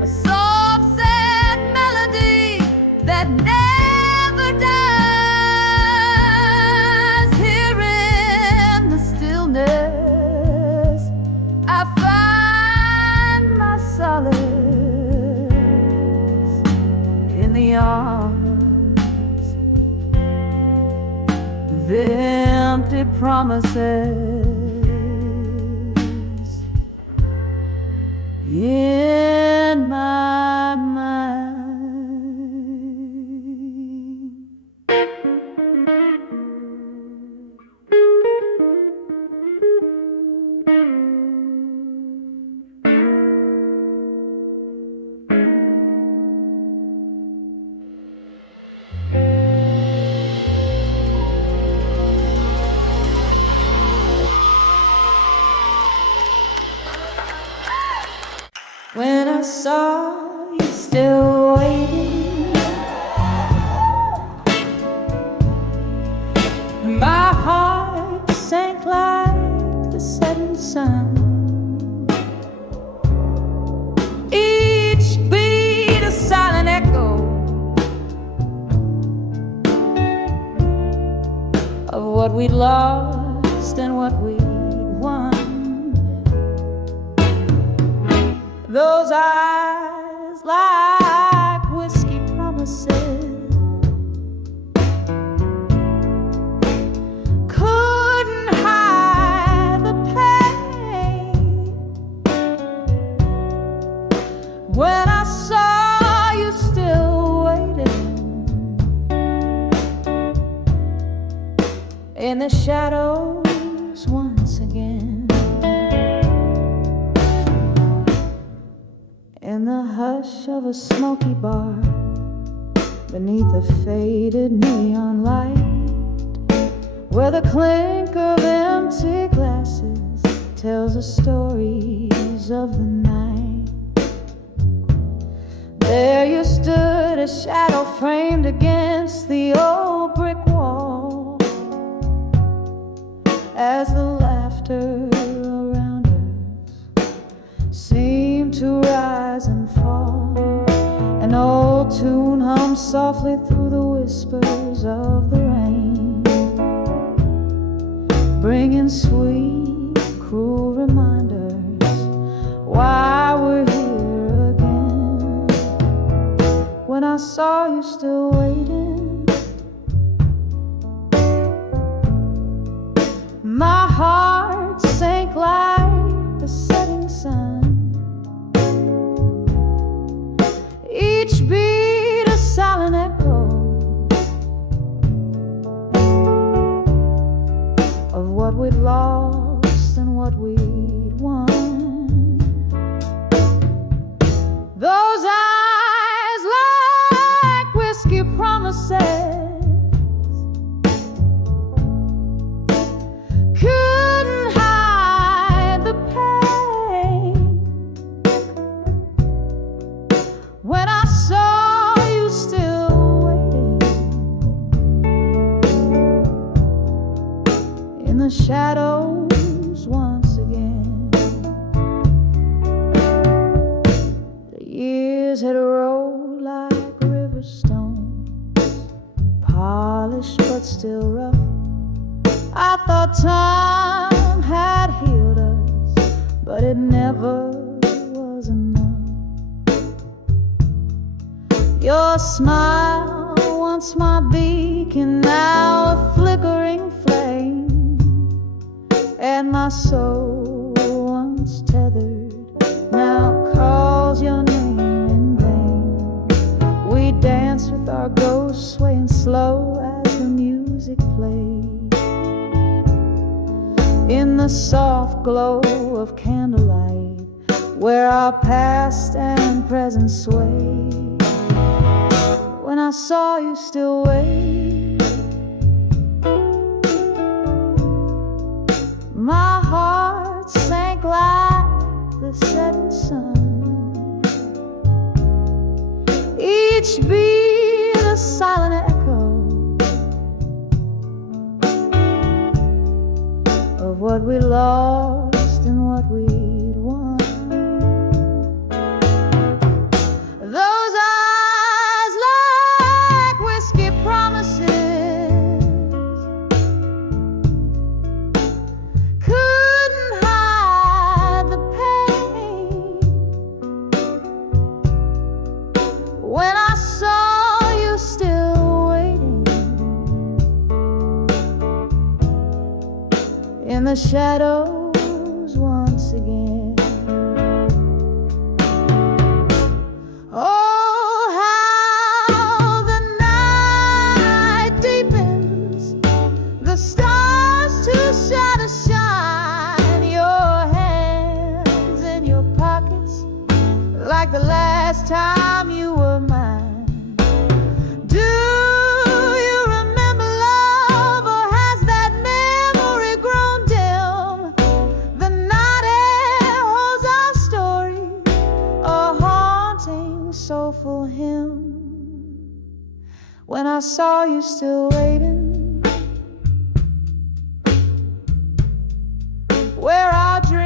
a soft sad melody that never dies. Here in the stillness in the arms of empty promises in my mind. When I saw you still waiting, sun. Each beat a silent echo of what we'd lost and what we'd won. Those eyes like whiskey promises couldn't hide the pain. When I saw you still waiting in the shadows once again, in the hush of a smoky bar, beneath a faded neon light, where the clink of empty glasses tells the stories of the night. There you stood, a shadow framed against the old brick wall, as the laughter around us seemed to rise and fall. An old tune hummed softly through the whispers of the rain, bringing sweet, cruel reminders why we're here again. When I saw you still waiting, my heart sank like the setting sun. Each beat a silent echo of what we'd lost and what we'd won. Those eyes like whiskey promises couldn't hide the pain. When I saw you still waiting in the shadows once again, the years had rolled like river stones, polished but still rough. I thought time had healed us, but it never was enough. Your smile, once my beacon, now a flickering flame, and my soul, once tethered, now calls your name in vain. We dance with our ghosts swaying slow as the music played, in the soft glow of candlelight, where our past and present sway. When I saw you still wait, my heart sank like the setting sun. Each beat a silent echo of what we lost and what we'd won. Those eyes like whiskey promises couldn't hide the pain. When I saw you still waiting in the shadows once again. Oh, how the night deepens, the stars too shine to shine. Your hands in your pockets, like the last time you were mine. Do you remember love, or has that memory grown dim? The night air holds our story, a haunting, soulful hymn. When I saw you still waiting, where our dreams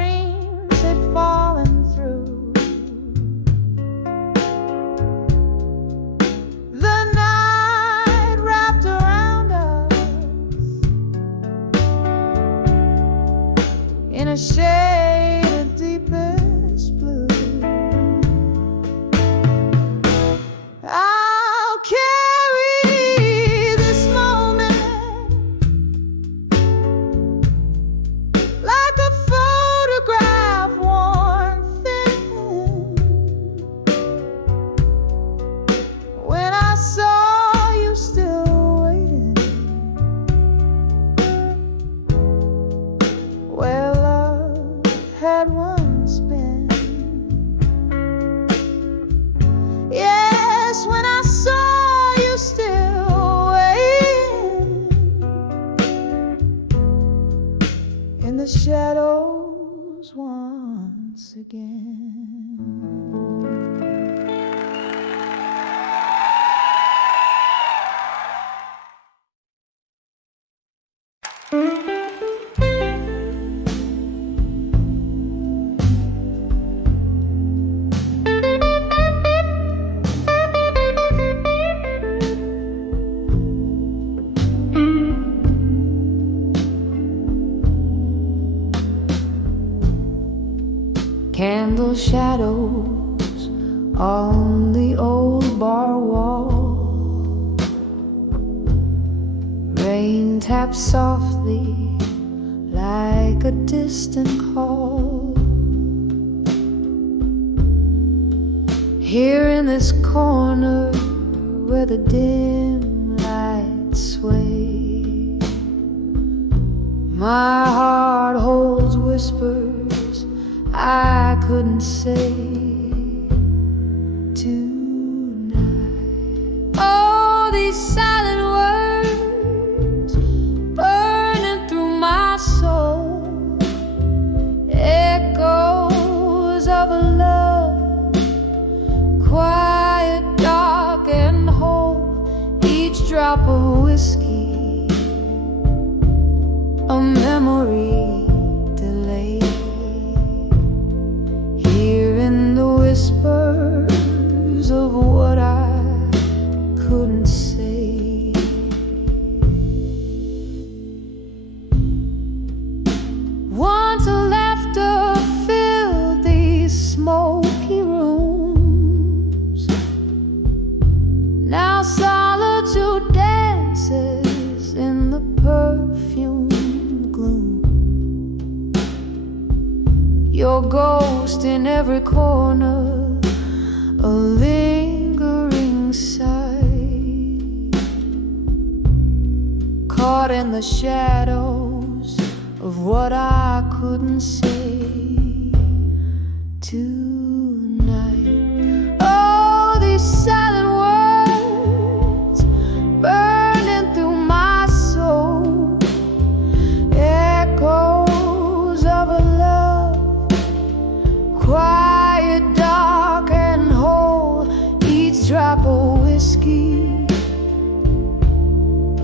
again. Candle shadows on the old bar wall, rain taps softly like a distant call. Here in this corner where the dim lights sway, my heart holds whispers I couldn't say tonight. Oh, these silent words burning through my soul, echoes of a love quiet, dark and whole. Each drop of whiskey, a memory delayed. Hearing the whispers of what I couldn't say. Once laughter filled these smoky rooms, now solitude dances in the perfume gloom. Your ghost in every corner, a lingering sight, caught in the shadows of what I couldn't say tonight. Oh, these silent words burning through my soul, echoes of a love quiet, dark and whole. Each drop of whiskey,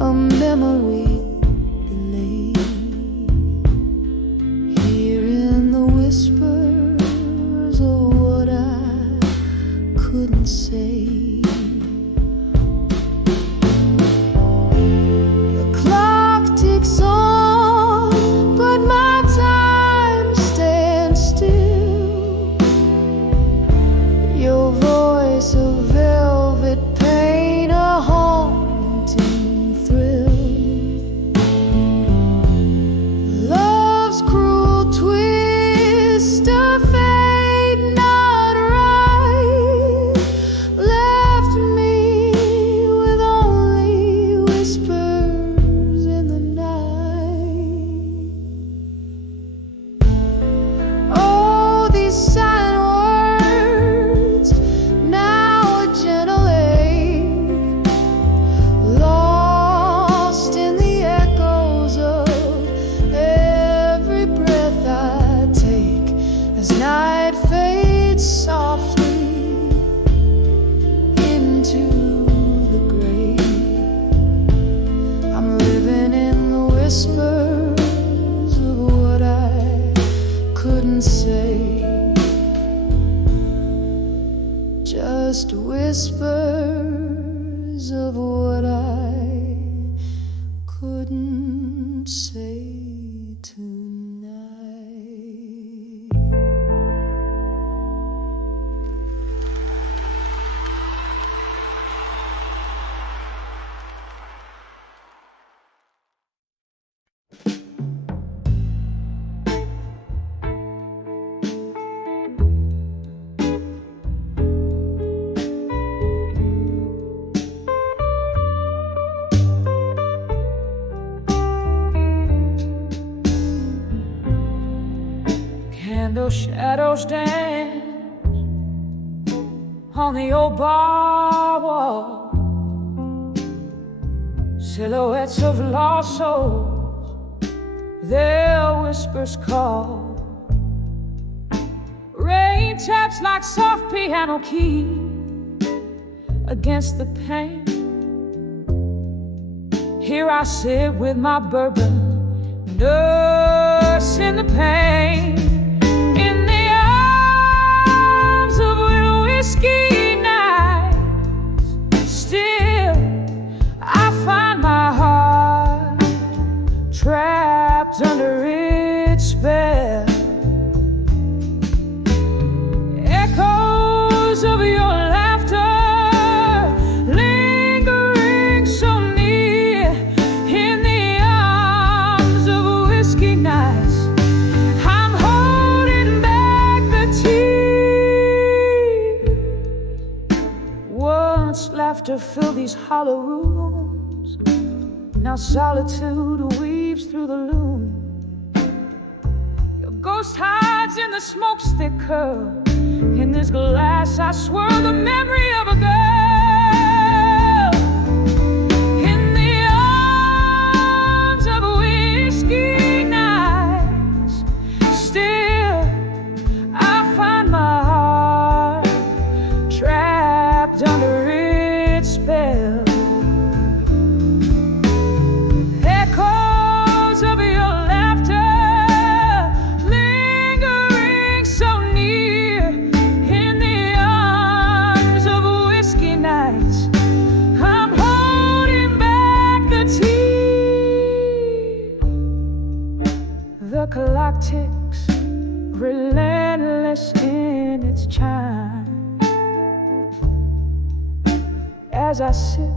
a memory delayed. Hearing the whispers of what I couldn't say. The clock ticks on, but my time stands still. Your voice a velvet pain, a haunting thrill. Love's cruel twist, a fate not right, left me with only whispers in the night. Oh, these silent words, now a gentle ache, lost in the echoes of every breath I take, as night fades softly into the grave. I'm living in the whispers of what I couldn't say, just whispers of what I couldn't say tonight. Candle shadows dance on the old bar wall, silhouettes of lost souls, their whispers call. Rain rain taps like soft piano keys against the pane. Here I sit with my bourbon, nursing the pain. In the arms of whiskey nights, still I find my heart trapped under its spell. Echoes of your laughter lingering so near. In the arms of whiskey nights, I'm holding back the tears. Once laughter filled these hollow rooms, now solitude weaves through the loom. Your ghost hides in the smoke's thick curl. In this glass I swirl the memory of a girl. In the arms of whiskey nights, still I find my heart trapped under its spell. Echoes of your laughter lingering so near. In the arms of whiskey nights, I'm holding back the tears. The clock ticks, relentless in its chime, as I sip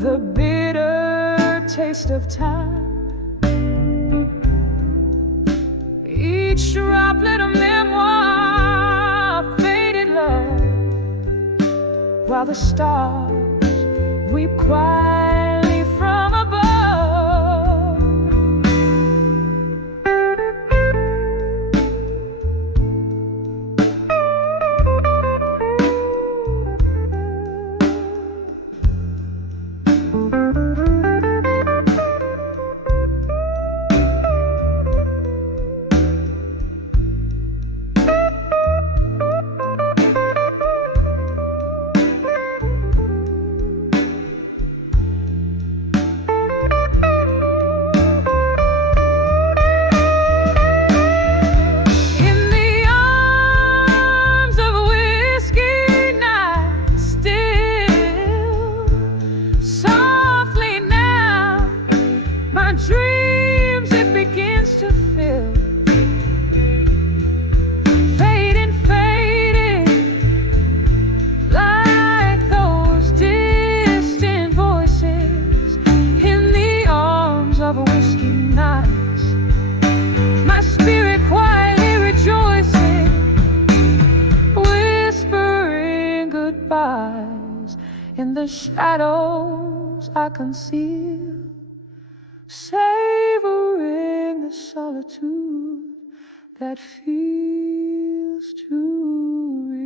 the bitter taste of time. Each droplet of memoir, faded love, while the stars weep quietly from above. In the arms of whiskey nights, still softly now my dreams it begins to fill. Fading, fading, like those distant voices. In the arms of whiskey nights, my spirit quietly rejoicing, whispering goodbyes in the shadows I conceal, savoring the solitude that feels too real.